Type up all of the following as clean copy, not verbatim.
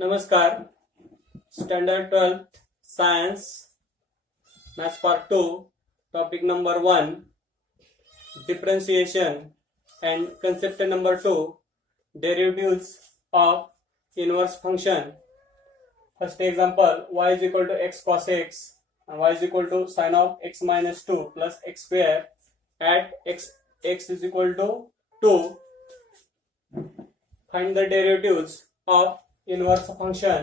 नमस्कार. Standard 12th science maths part 2 topic number 1 differentiation and concept number 2 derivatives of inverse function. First example, y is equal to x cos x and y is equal to sin of x minus 2 plus x square at x is equal to 2. Find the derivatives of inverse function.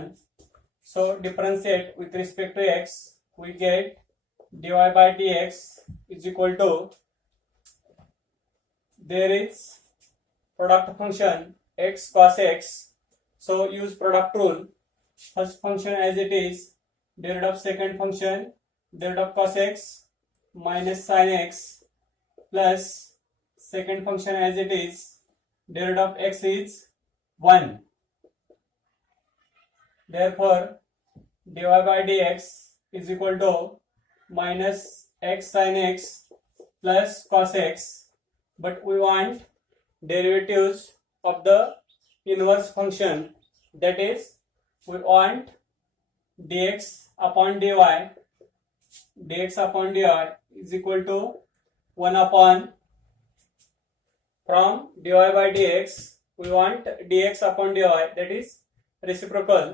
So differentiate with respect to x, we get dy by dx is equal to, there is product function x cos x, so use product rule. First function as it is, derivative of second function, derivative of cos x minus sin x, plus second function as it is, derivative of x is 1. Therefore dy by dx is equal to minus x sin x plus cos x, but we want derivatives of the inverse function, that is we want dx upon dy is equal to 1 upon, from dy by dx we want dx upon dy, that is reciprocal.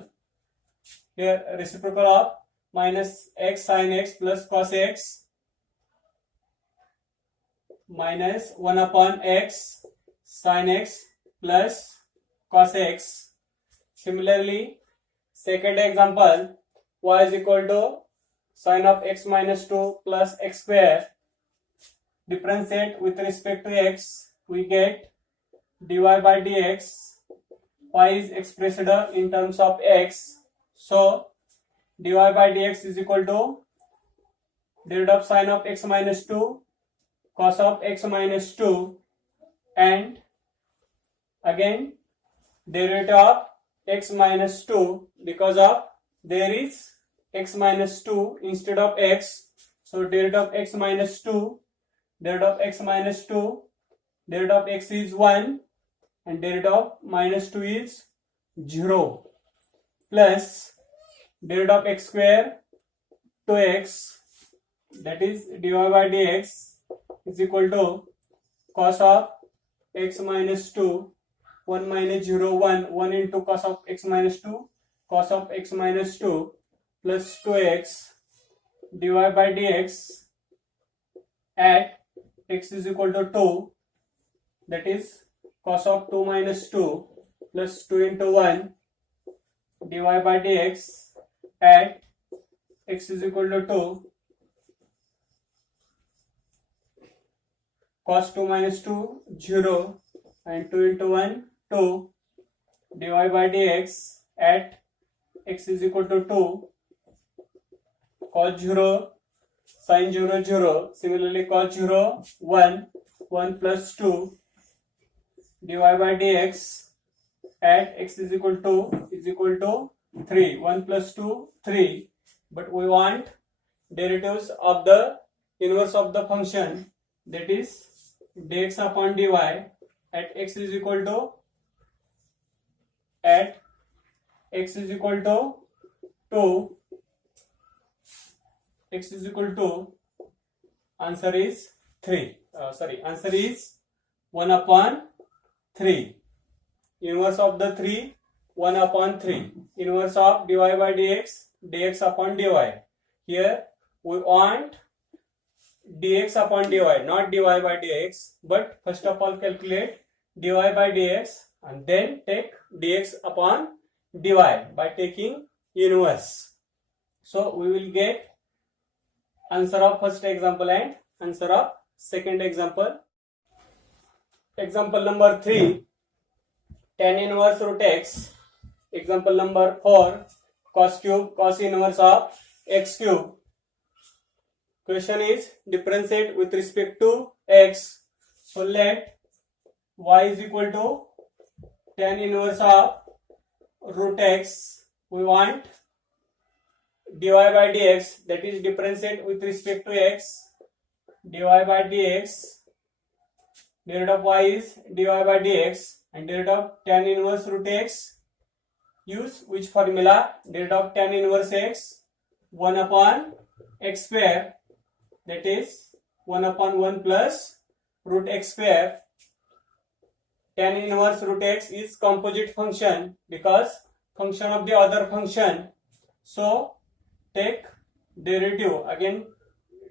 Here reciprocal of minus x sin x plus cos x minus 1 upon x sin x plus cos x. Similarly, second example, y is equal to sin of x minus 2 plus x square. Differentiate with respect to x, we get dy by dx. Y is expressed in terms of x, so dy by dx is equal to derivative of sin of x minus 2 cos of x minus 2 and again derivative of x minus 2, because of there is x minus 2 instead of x, so derivative of x minus 2, derivative of x minus 2, derivative of x is 1 and derivative of minus 2 is 0, plus derivative of x square 2x, that is dy by dx is equal to cos of x minus 2, 1 minus 0 1 into cos of x minus 2, cos of x minus 2 plus 2x dy by dx at x is equal to 2, that is cos of 2 minus 2 plus 2 into 1 dy by dx at x is equal to 2, cos 2 minus 2 0 and 2 into 1 2 dy by dx at x is equal to 2, cos 0 sin 0 0, similarly cos 0 1 1 plus 2 dy by dx at x is equal to 3, 1 plus 2 3, but we want derivatives of the inverse of the function, that is dx upon dy at x is equal to 2, x is equal to, answer is 3, answer is 1 upon 3. Inverse of the 3, 1 upon 3. Inverse of dy by dx upon dy. Here we want dx upon dy, not dy by dx, but first of all calculate dy by dx and then take dx upon dy by taking inverse. So we will get answer of first example and answer of second example. Example number 3, tan inverse root x. Example number 4, cos cube cos inverse of x cube. Question is differentiate with respect to x. So let y is equal to tan inverse of root x. We want dy by dx, that is differentiate with respect to x. Dy by dx, derivative of y is dy by dx and derivative of tan inverse root x use which formula? Derivative of tan inverse x 1 upon x square, that is 1 upon 1 plus root x square. Tan inverse root x is composite function because function of the other function. So take derivative, again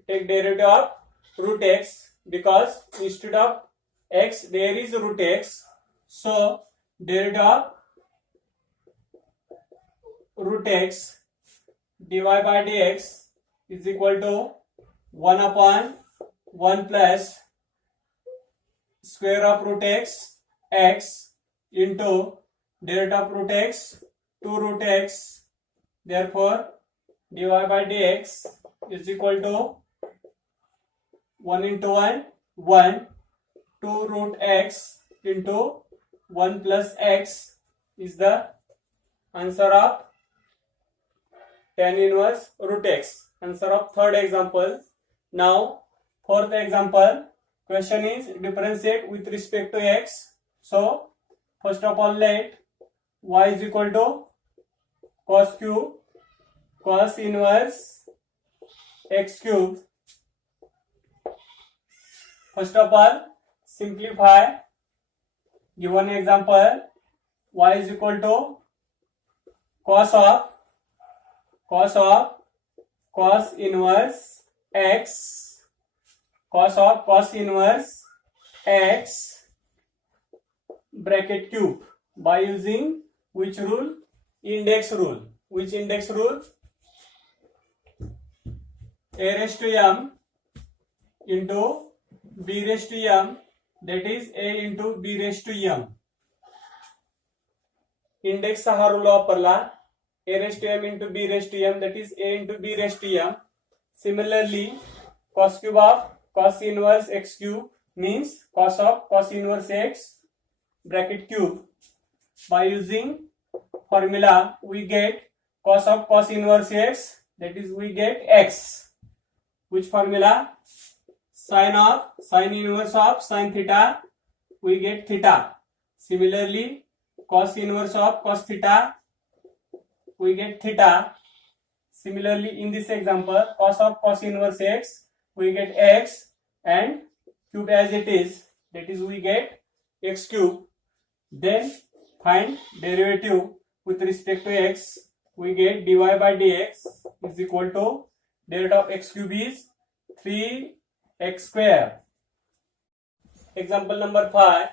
take derivative of root x, because instead of x there is root x. So derivative of root x dy by dx is equal to 1 upon 1 plus square of root x into derivative of root x 2 root x. Therefore dy by dx is equal to 1 into 1 1, 2 root x into 1 plus x is the answer of tan inverse root x. Answer of third example. Now fourth example, question is differentiate with respect to x. So first of all let y is equal to cos cube cos inverse x cube. First of all simplify. Given example, y is equal to cos inverse x, cos inverse x bracket cube, by using which rule? Index rule. Which index rule? A raised to m into b raised to m, that is a into b raised to m. Index हा rule वापरला, a raised to m into b raised to m, that is a into b raised to m. Similarly cos cube of cos inverse x cube means cos of cos inverse x bracket cube. By using formula we get cos of cos inverse x, that is we get x. Which formula? Sin inverse of sin theta, we get theta. Similarly cos inverse of cos theta, we get theta. Similarly in this example cos of cos inverse x, we get x, and cube as it is, that is we get x cube. Then find derivative with respect to x, we get dy by dx is equal to derivative of x cube is 3x square. Example number 5,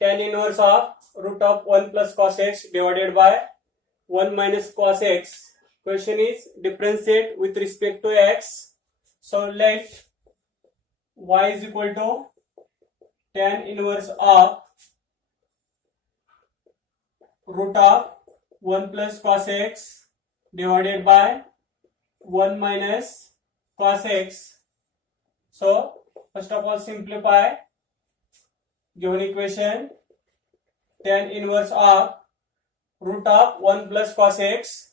tan inverse of root of 1 plus cos x divided by 1 minus cos x. Question is differentiate with respect to x. So let y is equal to tan inverse of root of 1 plus cos x divided by 1 minus cos x. So first of all simplify. Given equation, tan inverse of root of 1 plus cos x,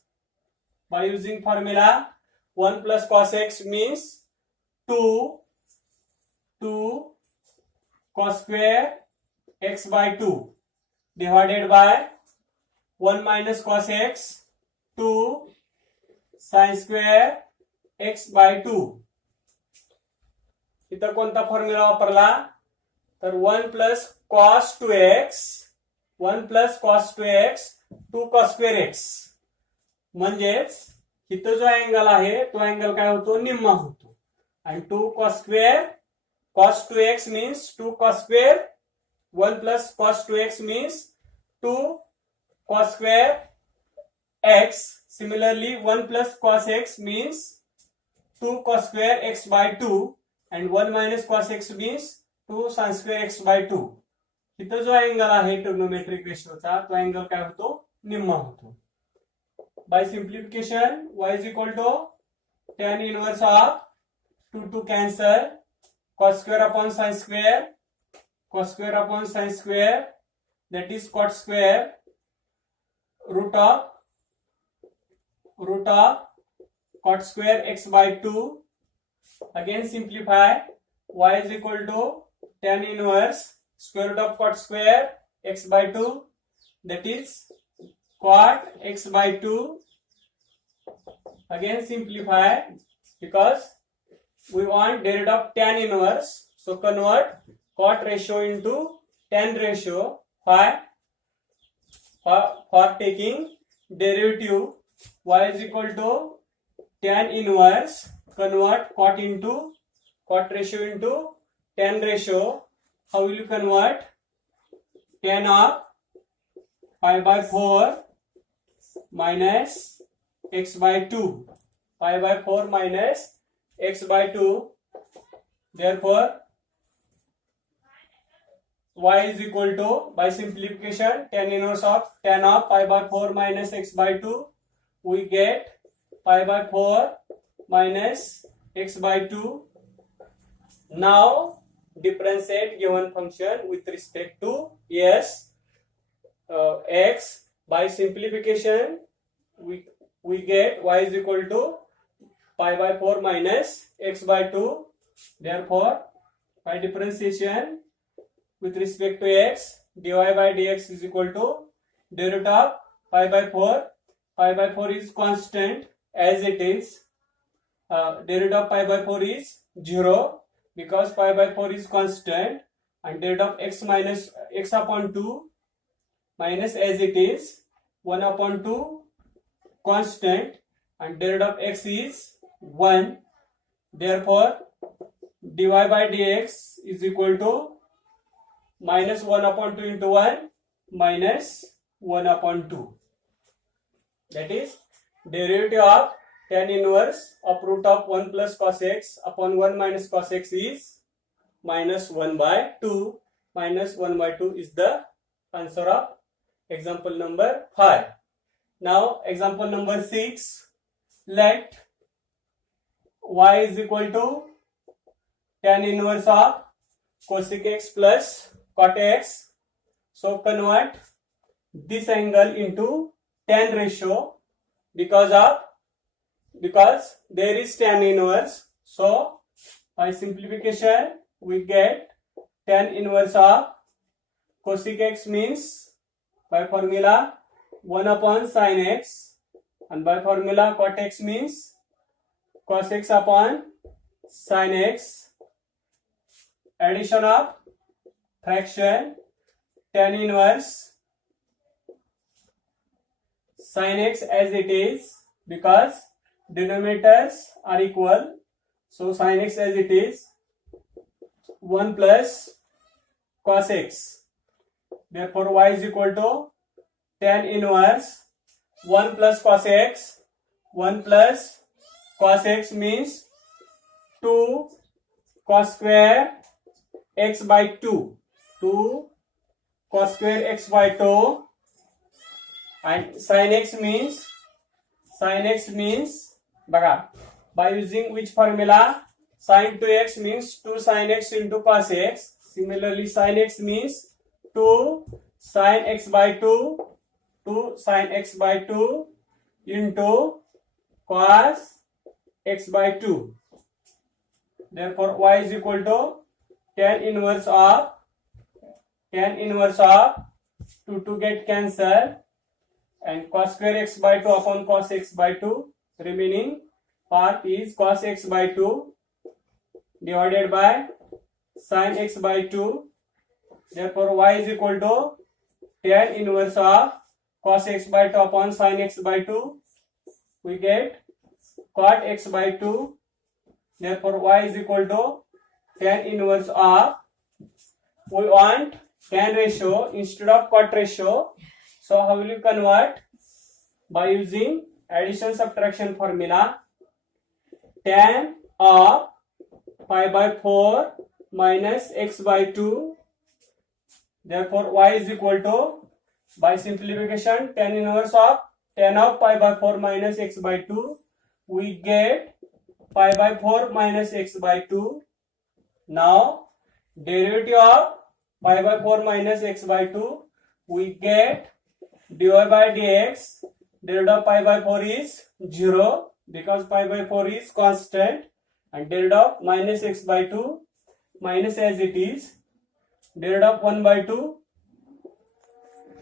by using formula 1 plus cos x means 2 cos square x by 2 divided by 1 minus cos x 2 sin square x by 2. इथं कोणता formula वापरला? तर 1 plus cos 2x 1 plus cos 2x 2 cos square x, म्हणजेच इथं जो angle आहे तो angle काय होतो? निम्मा होतो. आणि 2 cos square cos 2x means 2 cos square, 1 plus cos 2x means 2 cos square x. Similarly 1 plus cos x means 2 cos square x by 2, and 1 minus cos x means 2 sin square x by 2. इथं जो angle आहे trigonometric रेशियोचा तो angle काय होतो? निम्मा होतो. By simplification y is equal to tan inverse of 2 cancel, cos square upon sin square, cos square upon sin square, that is cot square, root of cot square x by 2. Again simplify. Y is equal to tan inverse square root of cot square x by 2, that is cot x by 2. Again simplify because we want derivative of tan inverse. So convert cot ratio into tan ratio. Why? For taking derivative y is equal to tan inverse, convert cot ratio into tan ratio. How will you convert? Tan of pi by 4 minus x by 2. Pi by 4 minus x by 2. Therefore, y is equal to, by simplification, tan inverse of tan of pi by 4 minus x by 2. We get pi by 4 minus x by 2. Now, differentiate given function with respect to x. By simplification, we get y is equal to pi by 4 minus x by 2. Therefore, by differentiation with respect to x, dy by dx is equal to derivative of pi by 4. Pi by 4 is constant as it is. Derivative of pi by 4 is 0 because pi by 4 is constant, and derivative of x minus x upon 2 minus as it is 1 upon 2 constant, and derivative of x is 1. Therefore, dy by dx is equal to minus 1 upon 2 into 1 minus 1 upon 2. That is derivative of tan inverse of root of 1 plus cos x upon 1 minus cos x is minus 1 by 2. Minus 1 by 2 is the answer of example number 5. Now example number 6. Let y is equal to tan inverse of cosec x plus cot x. So convert this angle into tan ratio because there is tan inverse. So by simplification we get tan inverse of cosec x means by formula 1 upon sin x, and by formula cot x means cos x upon sin x. Addition of fraction tan inverse sin x as it is because denominators are equal. So sin x as it is 1 plus cos x. Therefore y is equal to tan inverse 1 plus cos x. 1 plus cos x means 2 cos square x by 2. 2 cos square x by 2, and sin x means baga, by using which formula? Sin 2x means 2 sin x into cos x. Similarly, sin x means 2 sin x by 2, 2 sin x by 2 into cos x by 2. Therefore y is equal to tan inverse of 2 get cancelled, and cos square x by 2 upon cos x by 2. Remaining part is cos x by 2 divided by sin x by 2. Therefore y is equal to tan inverse of cos x by 2 upon sin x by 2. We get cot x by 2. Therefore y is equal to tan inverse of, we want tan ratio instead of cot ratio. So how will you convert? By using addition subtraction formula. Tan of pi by 4 minus x by 2. Therefore y is equal to, by simplification, tan inverse of tan of pi by 4 minus x by 2. We get pi by 4 minus x by 2. Now derivative of pi by 4 minus x by 2, we get dy by dx. Derivative of pi by 4 is 0 because pi by 4 is constant, and derivative of minus x by 2 minus as it is. Derivative of 1 by 2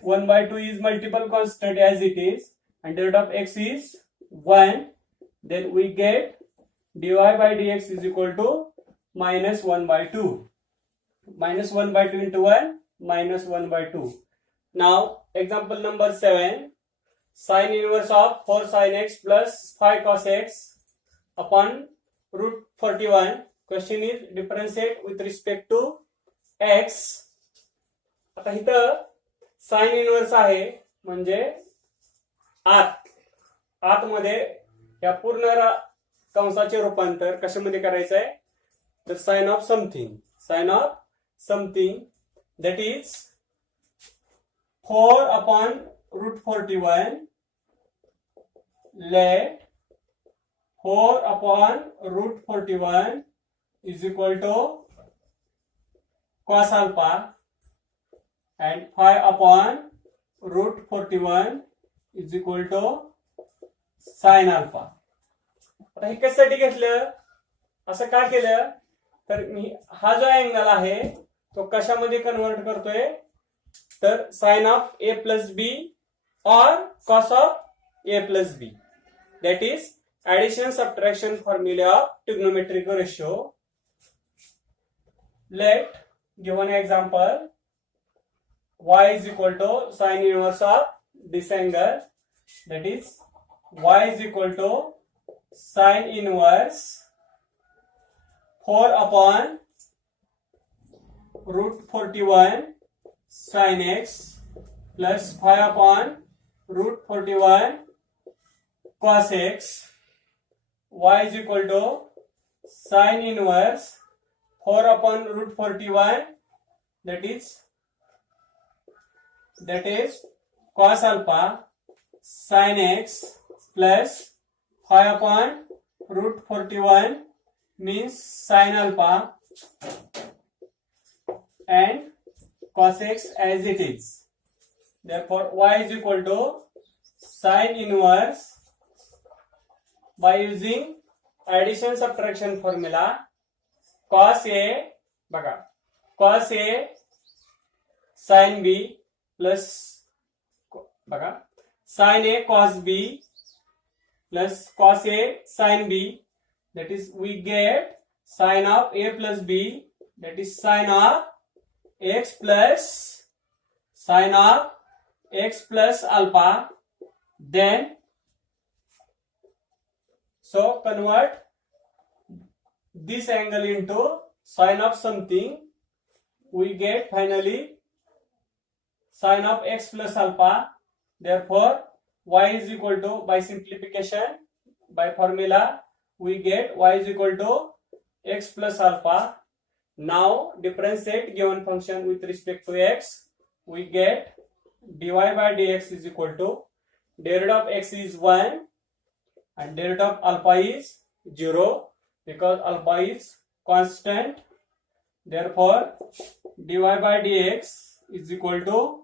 1 by 2 is multiple constant as it is, and the root of x is 1, then we get dy by dx is equal to minus 1 by 2. Minus 1 by 2 into 1, minus 1 by 2. Now, example number 7, sine inverse of 4 sin x plus 5 cos x upon root 41. Question is differentiate with respect to x. आता इथं sine inverse आहे म्हणजे आतमध्ये या पूर्ण कंसाचे रूपांतर कशामध्ये करायचं आहे तर sine of something that is 4 upon root 41 let 4 upon root 41 is equal to cos alpha and 5 upon root 41 is equal to sin alpha. आता हे कशासाठी घेतलं असं का केलं तर मी हा जो अँगल आहे तो कशामध्ये कन्वर्ट करतोय तर sin of a plus b or cos of a plus b, that is addition subtraction formula of trigonometric ratio. Let give an example. Y is equal to sin inverse of this angle, that is y is equal to sin inverse 4 upon root 41 sin x plus 5 upon root 41 cos x. Y is equal to sin inverse 4 upon root 41, that is cos alpha sin x plus 5 upon root 41 means sin alpha and cos x as it is. Therefore y is equal to sin inverse by using addition subtraction formula cos a sin b plus sin a cos b plus cos a sin b, that is we get sin of a plus b, that is sin of x plus sin of x plus alpha. Then so convert this angle into sin of something, we get finally sin of x plus alpha. Therefore y is equal to, by simplification by formula we get y is equal to x plus alpha. Now differentiate given function with respect to x, we get dy by dx is equal to derivative of x is 1 and derivative of alpha is 0 because alpha is constant. Therefore dy by dx is equal to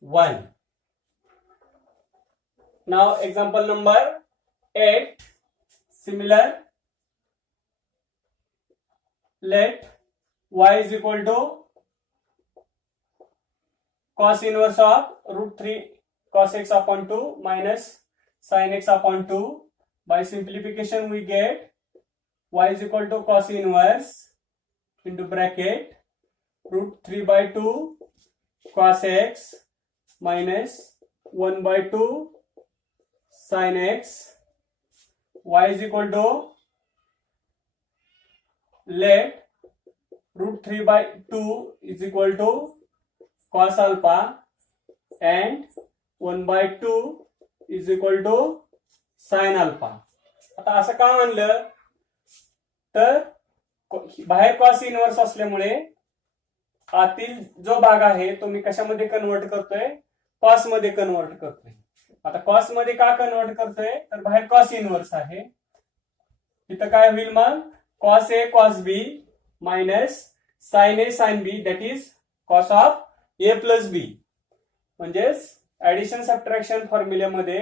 1. Now example number 8, similar. Let y is equal to cos inverse of root 3 cos x upon 2 minus sin x upon 2. By simplification we get y is equal to cos inverse into bracket root 3 by 2 cos x minus 1 by 2 sin x. Y is equal to let root 3 by 2 is equal to cos alpha and 1 by 2 is equal to sin alpha. आता असं का म्हणलं तर बाहेर cos inverse असल्यामुळे आतील जो भाग आहे तो मी कशामध्ये कन्वर्ट करतोय cos मध्ये कन्वर्ट करतोय. आता cos मध्ये का कन्वर्ट करतोय तर बाहेर cos इनवर्स आहे. इथं काय होईल मग cos a cos b minus sin a sin b, that is cos of a plus b. म्हणजेच ऍडिशन सबट्रॅक्शन फॉर्म्युल्यामध्ये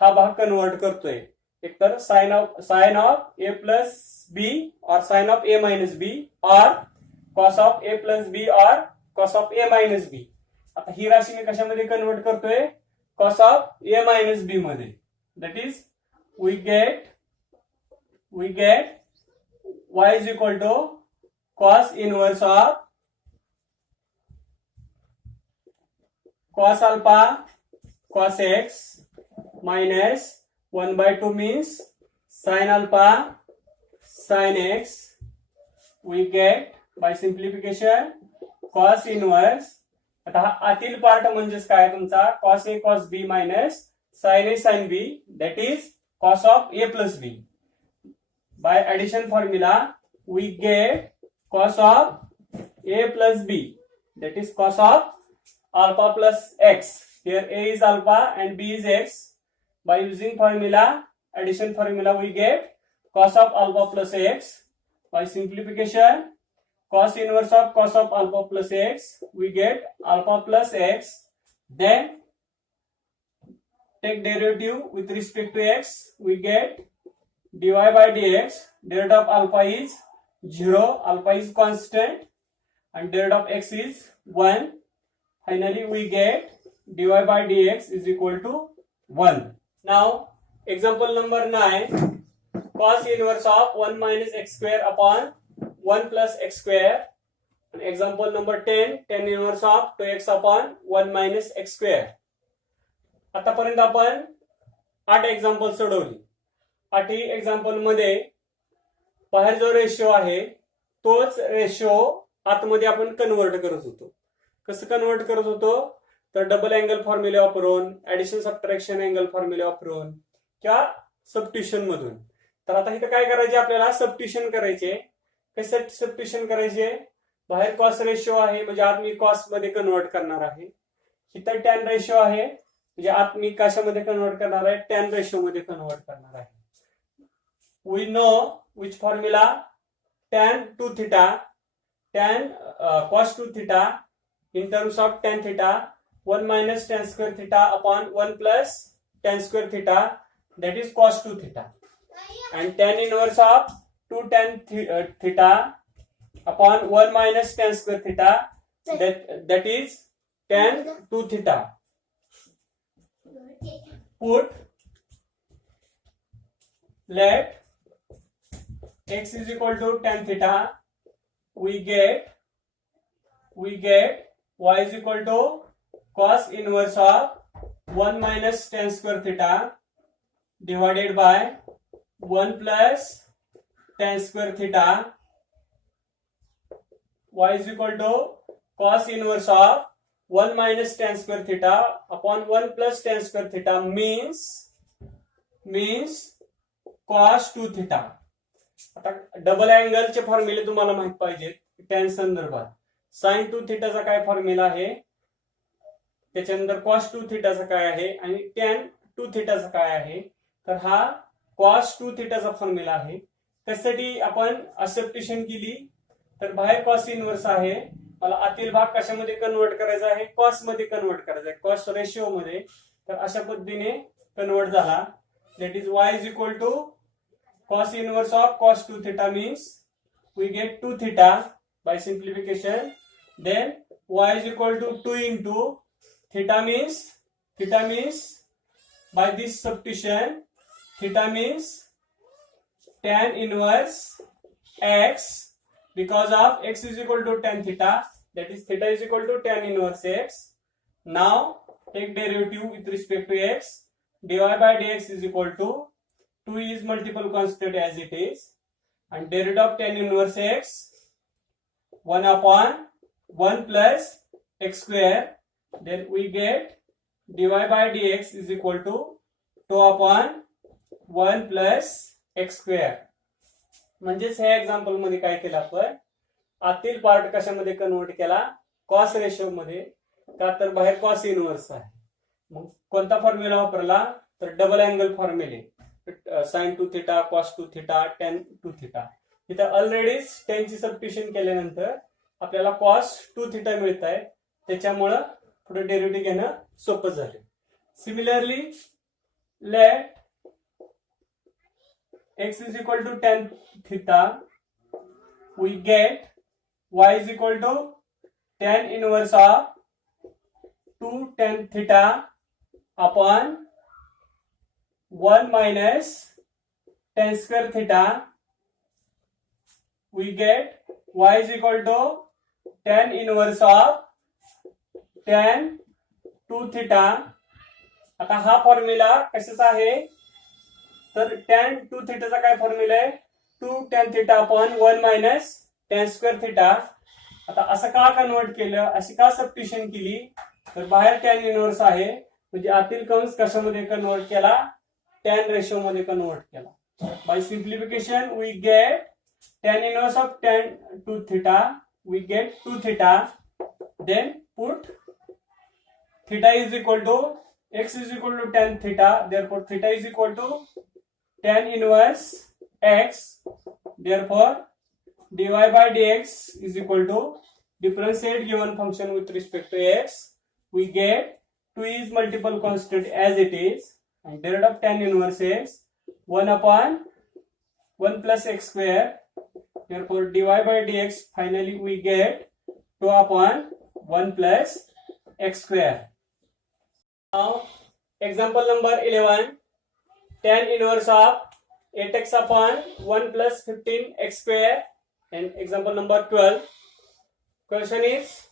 हा भाग कन्वर्ट करतोय. एकतर sine of a plus b or sin of a minus b or cos of a plus b or cos of a minus b. आता ही राशी मी कशामध्ये convert करतोय, cos of A minus B मध्ये. That is we get y is equal to cos inverse of cos alpha cos x minus 1/2 means sin alpha sin x. We get by simplification cos inverse. आता हा आतील part म्हणजेच काय तुमचा cos a cos b minus sin a sin b, that is cos of a plus b. By addition formula we get cos of a plus b, that is cos of alpha plus x. Here a is alpha and b is x. By using formula, addition formula, we get cos of alpha plus x. By simplification, cos inverse of cos of alpha plus x, we get alpha plus x. Then take derivative with respect to x, we get dy by dx. Derivative of alpha is 0, alpha is constant, and derivative of x is 1. Finally, we get dy by dx is equal to 1. Now, example number 9, cos inverse of 1 minus x square upon 1 plus x square. And example number 10, tan inverse of 2x upon 1 minus x square. आतापर्यंत आपण 8 example सोडवली. 8ही example मध्ये बाहेर जो ratio आहे तोच ratio आतमध्ये आपण कन्वर्ट करत होतो. कसं कन्वर्ट करत होतो तर डबल अँगल फॉर्म्युला वापरून, ऍडिशन सबट्रॅक्शन अँगल फॉर्म्युला वापरून किंवा सबट्युशन मधून. तर आता इथं काय करायचे, आपल्याला सबट्युशन करायचे. कसे सबट्युशन करायचे, बाहेर कॉस रेशो आहे म्हणजे आत मी कॉस मध्ये कन्वर्ट करणार आहे. इथं टॅन रेशो आहे म्हणजे आत मी कशामध्ये कन्वर्ट करणार आहे, टॅन रेशो मध्ये कन्वर्ट करणार आहे. We know which formula, tan two theta, tan cos two theta in terms of tan theta, 1 minus tan square theta upon 1 plus tan square theta, that is cos 2 theta. And tan inverse of 2 tan theta upon 1 minus tan square theta, that is tan 2 theta. Put let x is equal to tan theta, we get y is equal to cos inverse of 1 minus tan square theta divided by 1 plus tan square theta. Y is equal to cos inverse of 1 minus tan square theta upon 1 plus tan square theta means cos 2 theta. आता double अँगलचे फॉर्म्युले तुम्हाला माहित पाहिजेत tan संदर्भात. Sign 2 थिटाचा काय formula आहे, त्याच्यानंतर cos 2 थिटाचा काय आहे आणि टॅन 2 थिटाचा काय आहे. तर हा कॉस 2 थिटाचा फॉर्म्युला आहे. त्यासाठी आपण सबट्युशन केली तर बाहेर कॉस इनवर्स आहे, मला आतील भाग कशामध्ये कन्वर्ट करायचा आहे, कॉस मध्ये कन्वर्ट करायचा आहे, कॉस रेशिओ मध्ये. तर अशा पद्धतीने कन्वर्ट झाला. That is y is equal to cos inverse of cos 2 theta means we get 2 theta by simplification. Then y is equal to 2 into theta means by this substitution theta means tan inverse x, because of x is equal to tan theta, that is theta is equal to tan inverse x. Now take derivative with respect to x. dy by dx is equal to 2 is multiple constant as it is, and derivative of tan inverse x 1 upon 1 plus x square. Then we get dy by dx is equal to 2 upon 1 plus x square. म्हणजेच ह्या example मध्ये काय केलं आपण, आतील part कशामध्ये convert केला, cos ratio मध्ये. का तर बाहेर कॉस इनवर्स आहे. मग कोणता फॉर्म्युला वापरला तर डबल अँगल फॉर्म्युले, sine 2 theta, cos 2 theta, tan 2 theta. इथं ऑलरेडी टेनची सबट्युशन केल्यानंतर आपल्याला कॉस 2 थिटा मिळत आहे, त्याच्यामुळं पुढे डेरिव्हेटिव्ह घेणं सोपं झालं. Similarly let x is equal to tan theta, we get y is equal to tan inverse of 2 tan theta upon 1 minus tan square theta, we get y is equal to tan inverse of tan 2 theta. आता हा formula कशाचा आहे, तर tan 2 थीटाचा काय formula आहे, 2 tan theta upon 1 minus tan square theta. आता असं का कन्वर्ट केलं, अशी का सबस्टिट्यूशन केली, तर बाहेर tan इनव्हर्स आहे, म्हणजे आतील कंस कशामध्ये कन्वर्ट केला, tan रेशो मध्ये कन्वर्ट केला. By simplification we get tan inverse of tan 2 theta, we get 2 theta, then put theta is equal to x is equal to tan theta, therefore theta is equal to tan inverse x, therefore dy by dx is equal to differentiate given function with respect to x, we get 2 is multiple constant as it is, and derivative of tan inverse x 1 upon 1 plus x square, therefore dy by dx finally we get 2 upon 1 plus x square. Now example number 11, tan inverse of 8x upon 1 plus 15x square, and example number 12, question is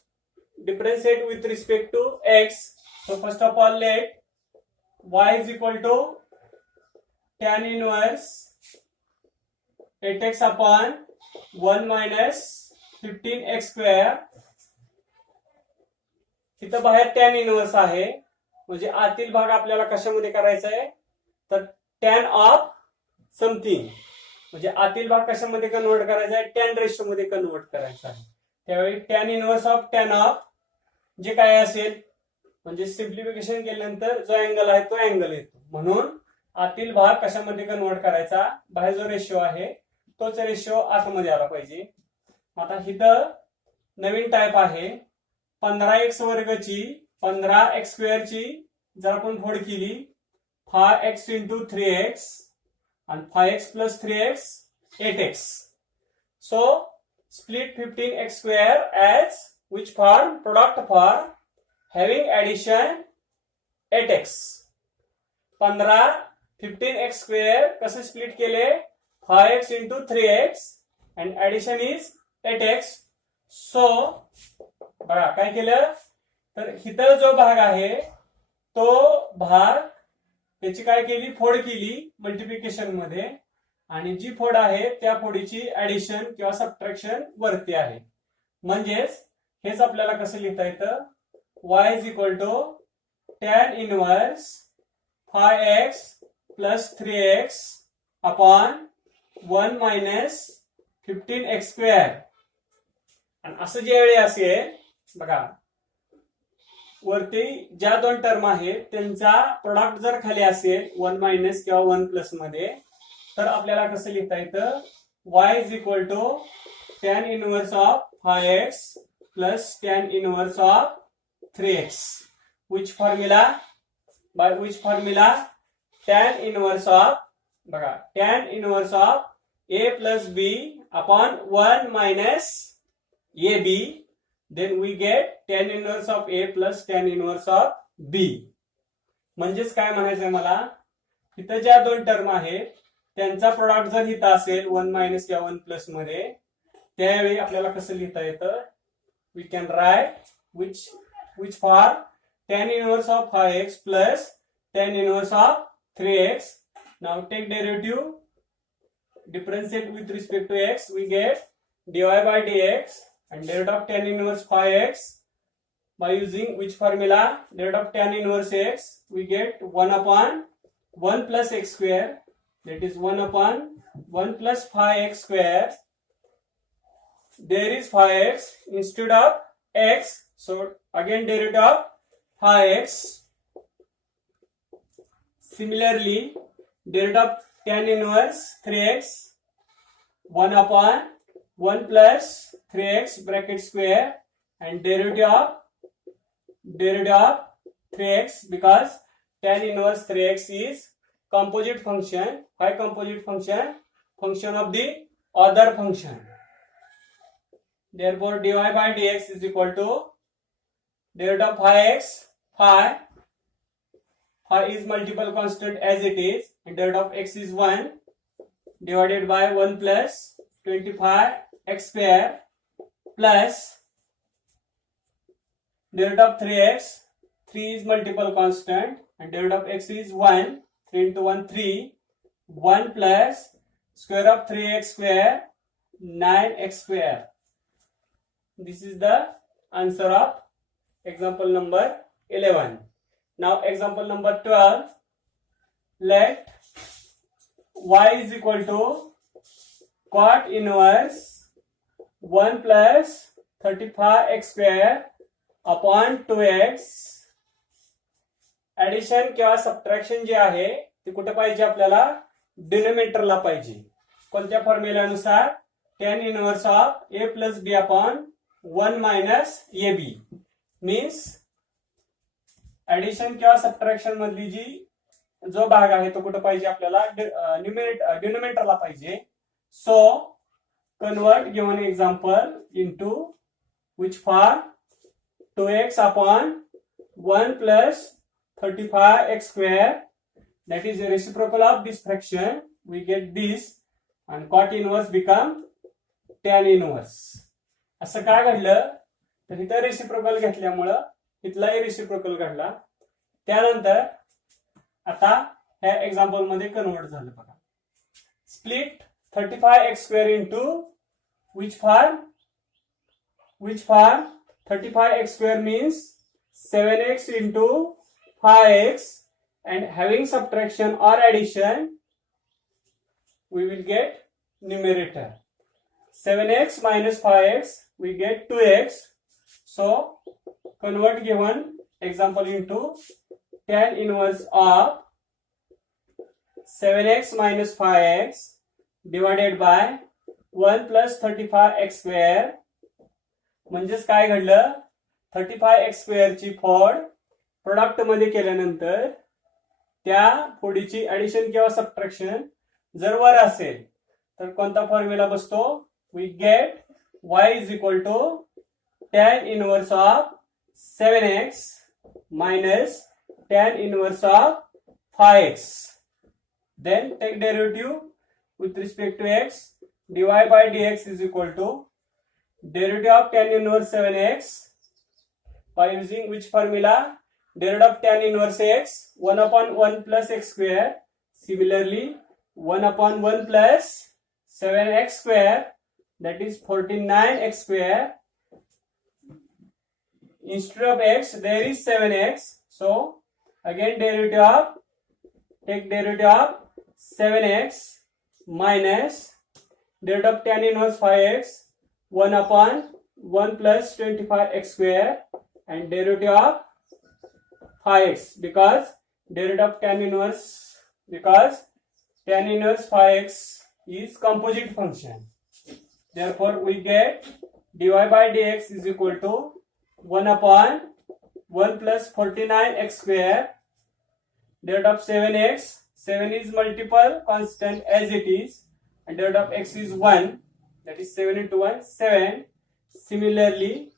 differentiate with respect to x. So first of all let y is equal to tan inverse 8x upon 1 minus 15x square. इथं बाहेर tan inverse आहे, म्हणजे आतील भाग आपल्याला कशामध्ये करायचा आहे, तर tan ऑफ समथिंग, म्हणजे आतील भाग कशामध्ये कन्वर्ट करायचा आहे, tan रेशो मध्ये कन्वर्ट करायचा आहे. त्यावेळी tan inverse of tan of जे काय असेल, म्हणजे सिम्प्लिफिकेशन केल्यानंतर जो अँगल आहे तो अँगल येतो, म्हणून आतील भाग कशामध्ये कन्वर्ट करायचा, बाहेर जो रेशो आहे तोच रेशो आतमध्ये आला पाहिजे. आता इथं नवीन टाइप आहे, 15x वर्गची 15x स्क्वेअरची जर आपण फोड केली 5x into 3x and 5x plus 3x 8x. So split 15x square as which form, product for having addition 8x. 15x square कसे स्प्लिट केले, 5x into 3x and addition is 8x. So बघा काय केलं, तर इथं जो भाग आहे तो भाग त्याची काय केली, फोड केली मल्टिप्लिकेशन मध्ये, आणि जी फोड आहे त्या फोडीची ऍडिशन किंवा सबट्रॅक्शन वरती आहे. म्हणजेच हेच आपल्याला कसं लिहिता येतं, y is equal to tan inverse 5x plus 3x upon 1 minus 15x square. आणि असं ज्यावेळी असेल, बघा वरती ज्या दोन टर्म आहेत त्यांचा प्रोडक्ट जर खाली असेल 1 मायनस किंवा 1 प्लस मध्ये, तर आपल्याला कसं लिहिता येतं, y is equal to tan inverse of 5x plus tan inverse of 3x. Which formula? By which formula? Tan inverse of, बघा tan inverse of a plus b upon 1 minus ab, then we get tan inverse of a plus tan inverse of b. म्हणजेच काय म्हणायचंय मला, इथं ज्या दोन term आहेत त्यांचा प्रोडक्ट जर इथं असेल 1 मायनस किंवा 1 प्लस मध्ये, त्यावेळी आपल्याला कसं लिहिता येतं, we can write which for tan inverse of 5x plus tan inverse of 3x. Now take derivative, differentiate with respect to x, we get dy by dx, and derivative of tan inverse 5x by using which formula, derivative of tan inverse x, we get 1 upon 1 plus x square, that is 1 upon 1 plus 5x square. There is 5x instead of x, so again derivative of 5x. Similarly, derivative of tan inverse 3x, 1 upon 1 plus 3x bracket square, and derivative of 3x, because tan inverse 3x is composite function. Why composite function? Function of the other function. Therefore dy by dx is equal to derivative of 5x phi is multiple constant as it is, and the root of x is 1 divided by 1 plus 25 x square plus the root of 3x. 3 is multiple constant and the root of x is 1. 3 into 1 3. 1 plus square of 3x square 9x square. This is the answer of example number 11. Now example number 12. Let y is equal to cot inverse 1 plus 35x square upon 2x. Addition किंवा subtraction जे आहे ते कुठे पाहिजे आपल्याला, डिनोमिनेटरला पाहिजे. कोणत्या फॉर्म्युल्यानुसार, tan inverse of a plus b upon 1 minus a b. Means addition किंवा सबट्रॅक्शन मधली जो भाग आहे तो कुठे पाहिजे आपल्याला, डिनोमिनेटरला पाहिजे. So convert given example into which form 2x upon 1 plus 35x square, that is a reciprocal of this fraction. We get this and cot inverse become tan inverse. असं काय घडलं तर इथं रेसिप्रोकल घेतल्यामुळं इथलाही रेसिप्रोकल घडला. त्यानंतर आता ह्या एक्झाम्पल मध्ये कन्वर्ट झालं बघा. Split 35x square into which form? 35x square means 7x into 5x, and having subtraction or addition we will get numerator. 7x minus 5x we get 2x. So convert given example into tan inverse of 7x minus 5x divided by 1 plus 35x square. म्हणजेच काय घडलं, 35x square ची फोड product मध्ये केल्यानंतर त्या फोडीची addition किंवा subtraction जर वर असेल तर कोणता फॉर्म्युला बसतो, we get y is equal to tan inverse of 7x minus tan inverse of 5x. Then take derivative with respect to x. dy by dx is equal to derivative of tan inverse 7x by using which formula, derivative of tan inverse x 1 upon 1 plus x square. Similarly 1 upon 1 plus 7x square, that is 49x square. Instead of x there is 7x, so again take derivative of 7x minus derivative of tan inverse 5x 1 upon 1 plus 25x square and derivative of 5x, because derivative of tan inverse 5x is composite function. Therefore we get dy by dx is equal to 1 upon 1 plus 49x square. Derivative of 7x, 7 is multiple constant as it is, and derivative of x is 1. That is 7 into 1, 7. Similarly,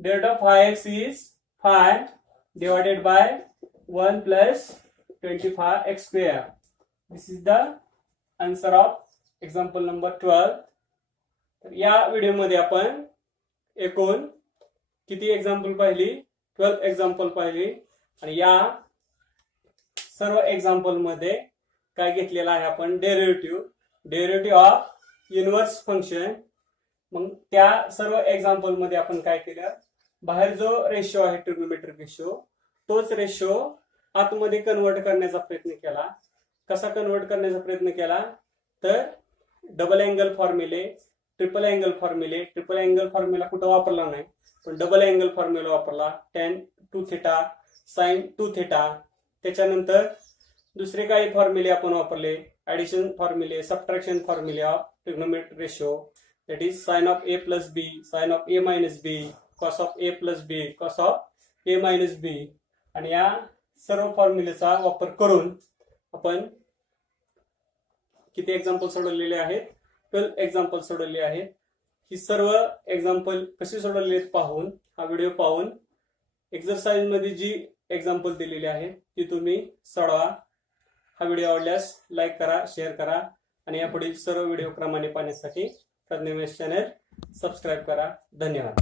derivative of 5x is 5 divided by 1 plus 25x square. This is the answer of example number 12. तर या व्हिडिओमध्ये आपण एकूण किती example पाहिली, 12 example पाहिली. आणि या सर्व एक्झाम्पल मध्ये काय घेतलेलं आहे आपण, डेरिव्हेटिव्ह ऑफ इनवर्स फंक्शन. मग त्या सर्व एक्झाम्पल मध्ये आपण काय केलं, बाहेर जो रेशो आहे ट्रिग्नोमेट्रिक रेशो, तोच रेशो आतमध्ये कन्वर्ट करण्याचा प्रयत्न केला. कसा कन्वर्ट करण्याचा प्रयत्न केला तर डबल अँगल फॉर्म्युले, ट्रिपल अँगल फॉर्म्युला कुठं वापरला नाही, पण डबल अँगल फॉर्म्युला वापरला. tan 2 theta sin 2 theta. त्याच्यानंतर दुसरे काही फॉर्म्युले आपण वापरले, ऍडिशन फॉर्म्युले, सबट्रॅक्शन फॉर्म्युले of trigonometric ratio, that is sin of a plus b, sin of a minus b, cos of a plus b, cos of a minus b. आणि या सर्व फॉर्म्युलेचा वापर करून आपण किती एक्झाम्पल सोडवलेले आहेत, 12 एक्झाम्पल सोडवले आहेत. ही सर्व एक्झाम्पल कशी सोडवले पाहून, हा व्हिडिओ पाहून एक्सरसाइज मध्ये जी एक्झाम्पल दिलेली आहे ती तुम्ही सोडवा. हा व्हिडिओ आवडल्यास लाईक करा, शेअर करा आणि यापुढील सर्व व्हिडिओ क्रमाने पाहण्यासाठी प्रज्ञामेश चॅनल सबस्क्राईब करा. धन्यवाद.